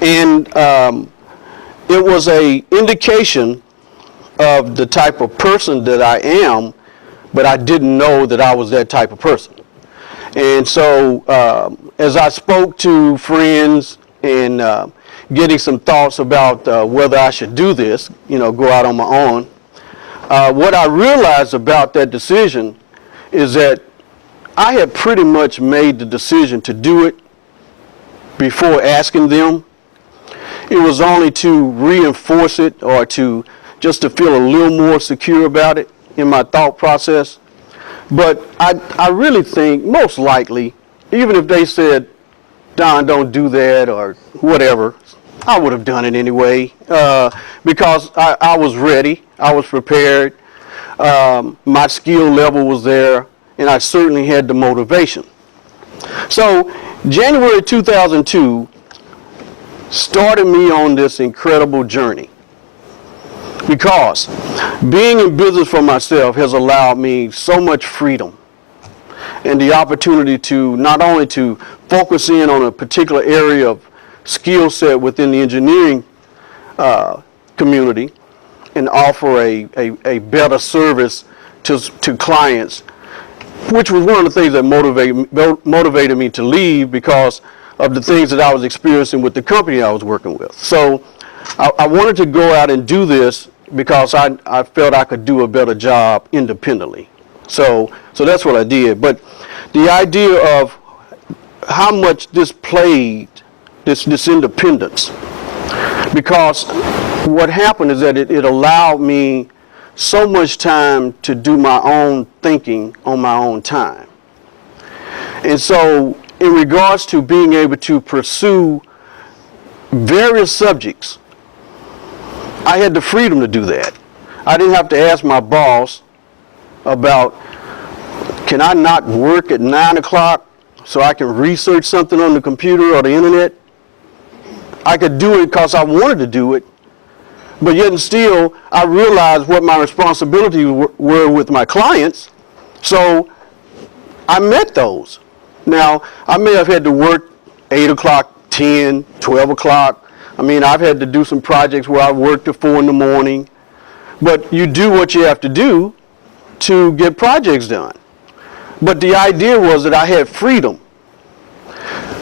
And it was a indication of the type of person that I am, but I didn't know that I was that type of person. And so as I spoke to friends and getting some thoughts about whether I should do this, go out on my own, what I realized about that decision is that I had pretty much made the decision to do it before asking them. It was only to reinforce it or just to feel a little more secure about it in my thought process. But I really think most likely, even if they said, Don, don't do that or whatever, I would have done it anyway because I was ready, I was prepared, my skill level was there, and I certainly had the motivation. So January 2002 started me on this incredible journey because being in business for myself has allowed me so much freedom and the opportunity to not only to focus in on a particular area of skill set within the engineering community and offer a better service to clients, which was one of the things that motivated me to leave because of the things that I was experiencing with the company I was working with. So I wanted to go out and do this because I felt I could do a better job independently. So that's what I did. But the idea of how much this played, this independence, because what happened is that it allowed me so much time to do my own thinking on my own time. And so in regards to being able to pursue various subjects, I had the freedom to do that. I didn't have to ask my boss about, can I not work at 9 o'clock so I can research something on the computer or the internet? I could do it because I wanted to do it, but yet and still I realized what my responsibilities were with my clients, so I met those. Now, I may have had to work 8 o'clock, 10, 12 o'clock. I mean, I've had to do some projects where I worked till 4 in the morning. But you do what you have to do to get projects done. But the idea was that I had freedom.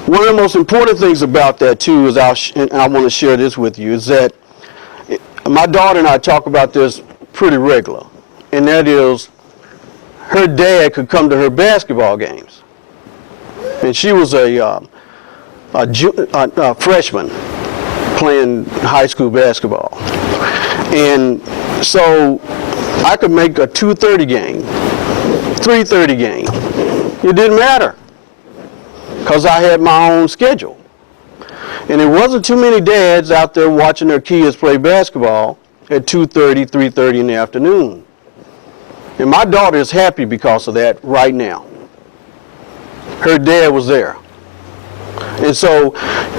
One of the most important things about that, too, is and I want to share this with you, is that my daughter and I talk about this pretty regular. And that is, her dad could come to her basketball games. And she was a freshman playing high school basketball. And so I could make a 2:30 game, 3:30 game. It didn't matter because I had my own schedule. And there wasn't too many dads out there watching their kids play basketball at 2:30, 3:30 in the afternoon. And my daughter is happy because of that right now. Her dad was there. And so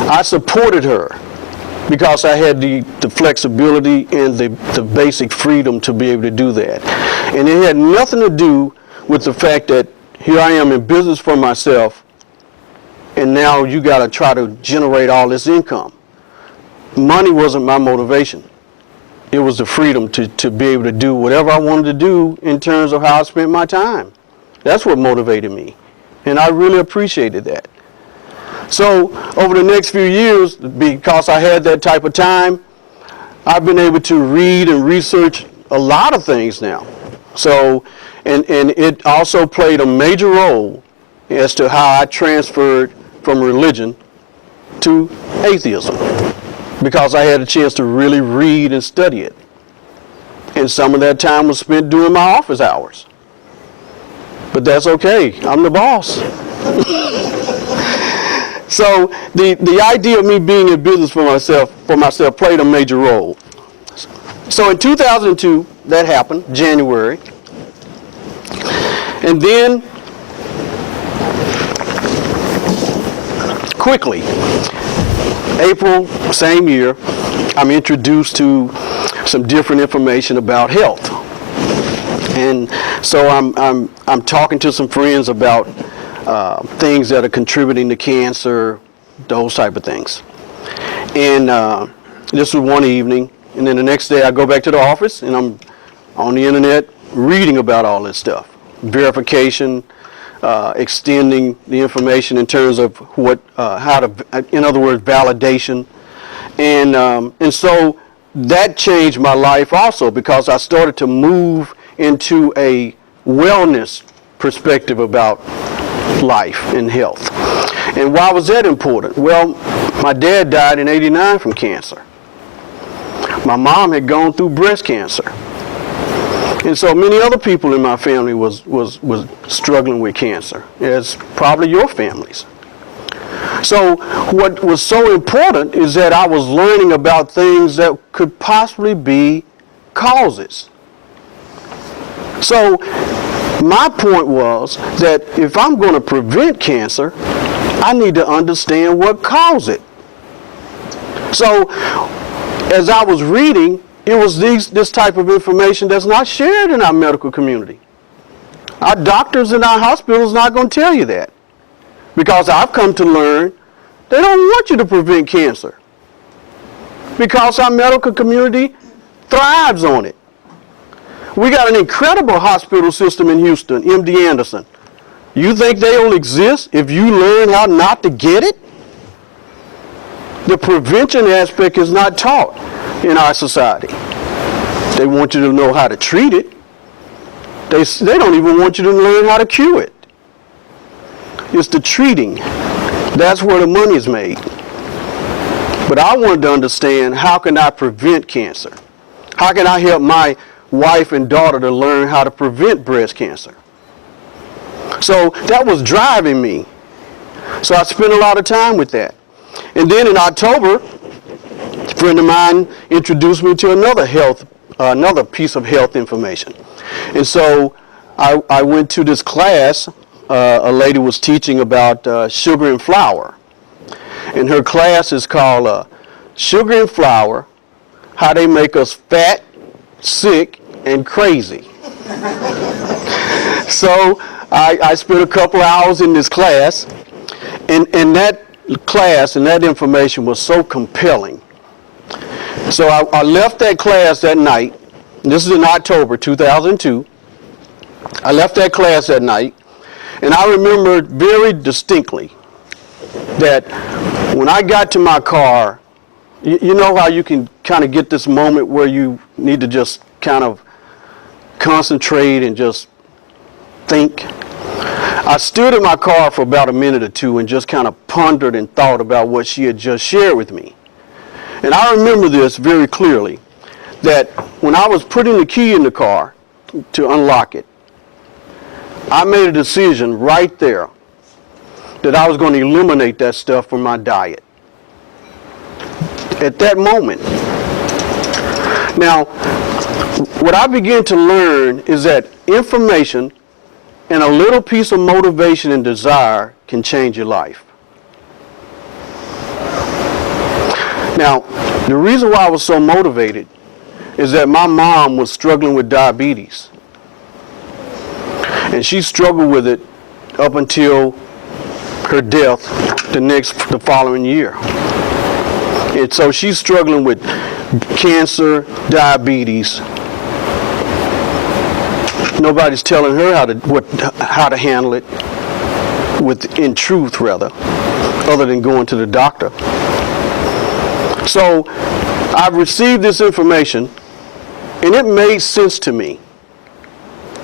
I supported her because I had the flexibility and the basic freedom to be able to do that. And it had nothing to do with the fact that here I am in business for myself, and now you got to try to generate all this income. Money wasn't my motivation. It was the freedom to be able to do whatever I wanted to do in terms of how I spent my time. That's what motivated me. And I really appreciated that. So over the next few years, because I had that type of time, I've been able to read and research a lot of things now. So, and it also played a major role as to how I transferred from religion to atheism, because I had a chance to really read and study it. And some of that time was spent doing my office hours. But that's okay, I'm the boss. So the idea of me being in business for myself played a major role. So in 2002, that happened, January. And then, quickly, April, same year, I'm introduced to some different information about health. And so I'm talking to some friends about things that are contributing to cancer, those type of things. And this was one evening. And then the next day I go back to the office and I'm on the internet reading about all this stuff. Verification, extending the information in terms of how to, in other words, validation. And so that changed my life also, because I started to move into a wellness perspective about life and health. And why was that important? Well, my dad died in '89 from cancer. My mom had gone through breast cancer. And so many other people in my family was struggling with cancer, as probably your families. So what was so important is that I was learning about things that could possibly be causes. So my point was that if I'm going to prevent cancer, I need to understand what caused it. So as I was reading, it was this type of information that's not shared in our medical community. Our doctors in our hospitals not going to tell you that, because I've come to learn they don't want you to prevent cancer, because our medical community thrives on it. We got an incredible hospital system in Houston, MD Anderson. You think they'll exist if you learn how not to get it? The prevention aspect is not taught in our society. They want you to know how to treat it. They don't even want you to learn how to cure it. It's the treating. That's where the money is made. But I wanted to understand, how can I prevent cancer? How can I help my wife and daughter to learn how to prevent breast cancer? So that was driving me. So I spent a lot of time with that. And then in October, a friend of mine introduced me to another piece of health information. And so I went to this class. A lady was teaching about sugar and flour. And her class is called Sugar and Flour, How They Make Us Fat, Sick, and Crazy. So I spent a couple hours in this class, and that class and that information was so compelling. So I left that class that night. This is in October 2002. I left that class that night, and I remember very distinctly that when I got to my car, you know how you can kind of get this moment where you need to just kind of concentrate and just think. I stood in my car for about a minute or two and just kind of pondered and thought about what she had just shared with me. And I remember this very clearly, that when I was putting the key in the car to unlock it, I made a decision right there that I was going to eliminate that stuff from my diet. At that moment. Now, what I began to learn is that information and a little piece of motivation and desire can change your life. Now, the reason why I was so motivated is that my mom was struggling with diabetes. And she struggled with it up until her death the following year. And so she's struggling with cancer, diabetes. Nobody's telling her how to handle it in truth, rather, other than going to the doctor. So I've received this information, and it made sense to me.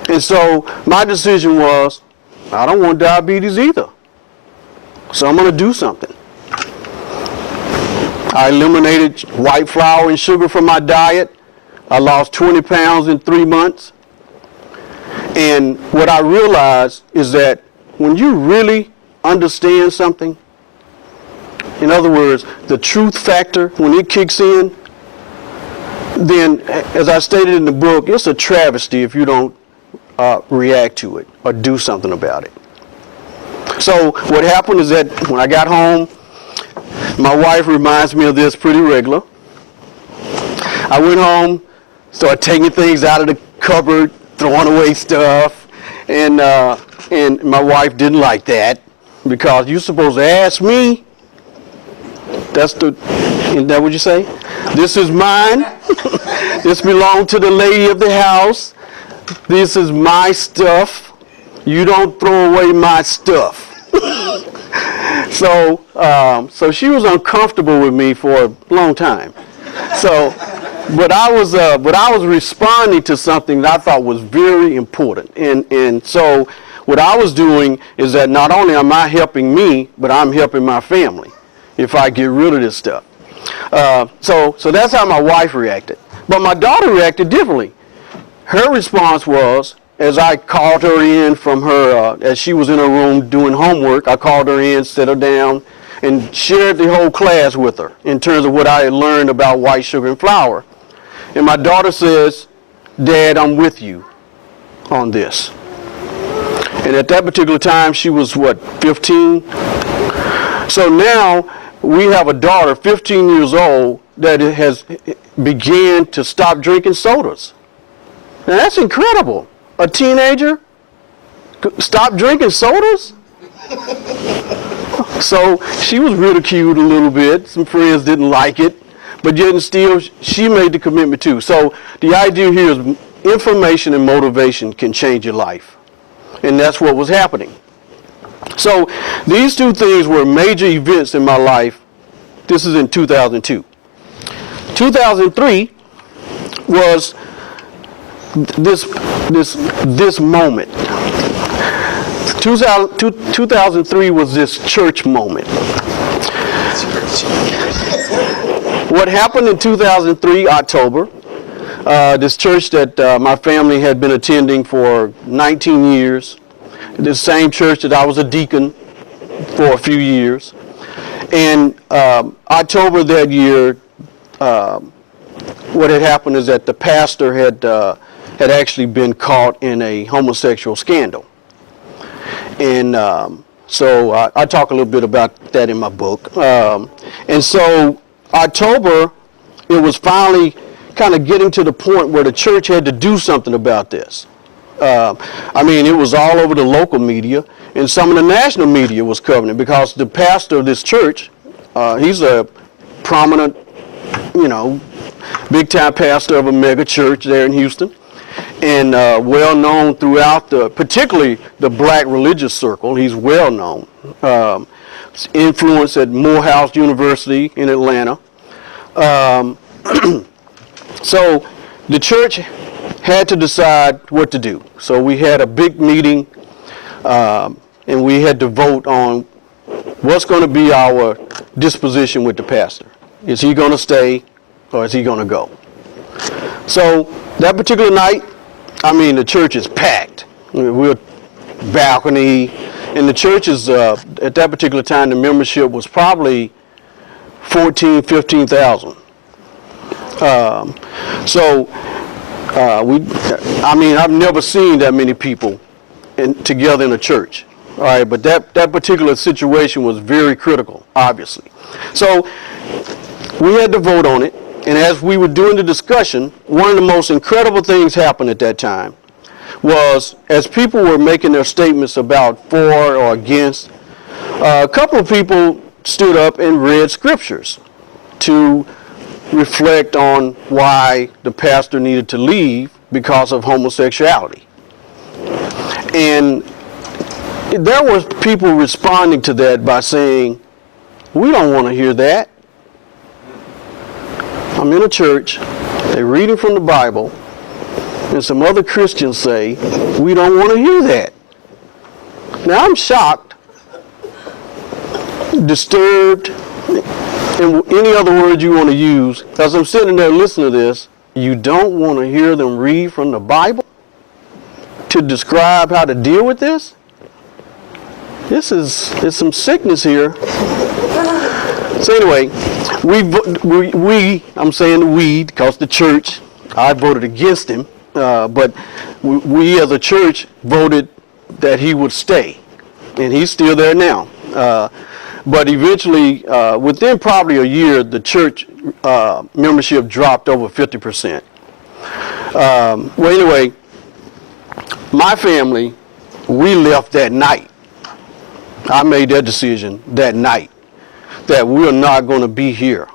And so my decision was, I don't want diabetes either. So I'm going to do something. I eliminated white flour and sugar from my diet. I lost 20 pounds in 3 months. And what I realized is that when you really understand something, in other words, the truth factor, when it kicks in, then, as I stated in the book, it's a travesty if you don't react to it or do something about it. So what happened is that when I got home, my wife reminds me of this pretty regular. I went home, started taking things out of the cupboard, throwing away stuff, and my wife didn't like that, because you're supposed to ask me Isn't that what you say? This is mine. This belongs to the lady of the house. This is my stuff. You don't throw away my stuff. So she was uncomfortable with me for a long time. But I was responding to something that I thought was very important. And so what I was doing is that not only am I helping me, but I'm helping my family if I get rid of this stuff. So that's how my wife reacted. But my daughter reacted differently. Her response was, as I called her in from her, as she was in her room doing homework, I called her in, set her down, and shared the whole class with her in terms of what I had learned about white sugar and flour. And my daughter says, Dad, I'm with you on this. And at that particular time, she was, 15? So now we have a daughter, 15 years old, that has began to stop drinking sodas. Now that's incredible. A teenager stop drinking sodas? So she was ridiculed a little bit. Some friends didn't like it, but yet and still she made the commitment too. So the idea here is information and motivation can change your life. And that's what was happening. So these two things were major events in my life. This is in 2002. 2003 was this moment. 2003 was this church moment. What happened in 2003, October, this church that my family had been attending for 19 years, the same church that I was a deacon for a few years. And October that year, what had happened is that the pastor had actually been caught in a homosexual scandal. And so I talk a little bit about that in my book. And so October, it was finally kind of getting to the point where the church had to do something about this. It was all over the local media, and some of the national media was covering it because the pastor of this church, he's a prominent, big-time pastor of a mega church there in Houston, and well known throughout particularly the black religious circle. He's well known. Influence at Morehouse University in Atlanta. So the church had to decide what to do. So we had a big meeting, and we had to vote on what's going to be our disposition with the pastor. Is he going to stay or is he going to go? So that particular night, the church is packed. We're balcony, and the church is, at that particular time, the membership was probably 15,000. I've never seen that many people together in a church. All right, but that particular situation was very critical, obviously. So we had to vote on it, and as we were doing the discussion, one of the most incredible things happened at that time was, as people were making their statements about for or against, a couple of people stood up and read scriptures to reflect on why the pastor needed to leave because of homosexuality. And there were people responding to that by saying, we don't want to hear that. I'm in a church, they're reading from the Bible, and some other Christians say, we don't want to hear that. Now I'm shocked, disturbed, and any other word you want to use, because I'm sitting there listening to this. You don't want to hear them read from the Bible to describe how to deal with this? There's some sickness here. So anyway, I'm saying we, because the church, I voted against him, but we as a church voted that he would stay, and he's still there now. But eventually, within probably a year, the church membership dropped over 50%. Well, anyway, my family, we left that night. I made that decision that night. that we're not going to be here.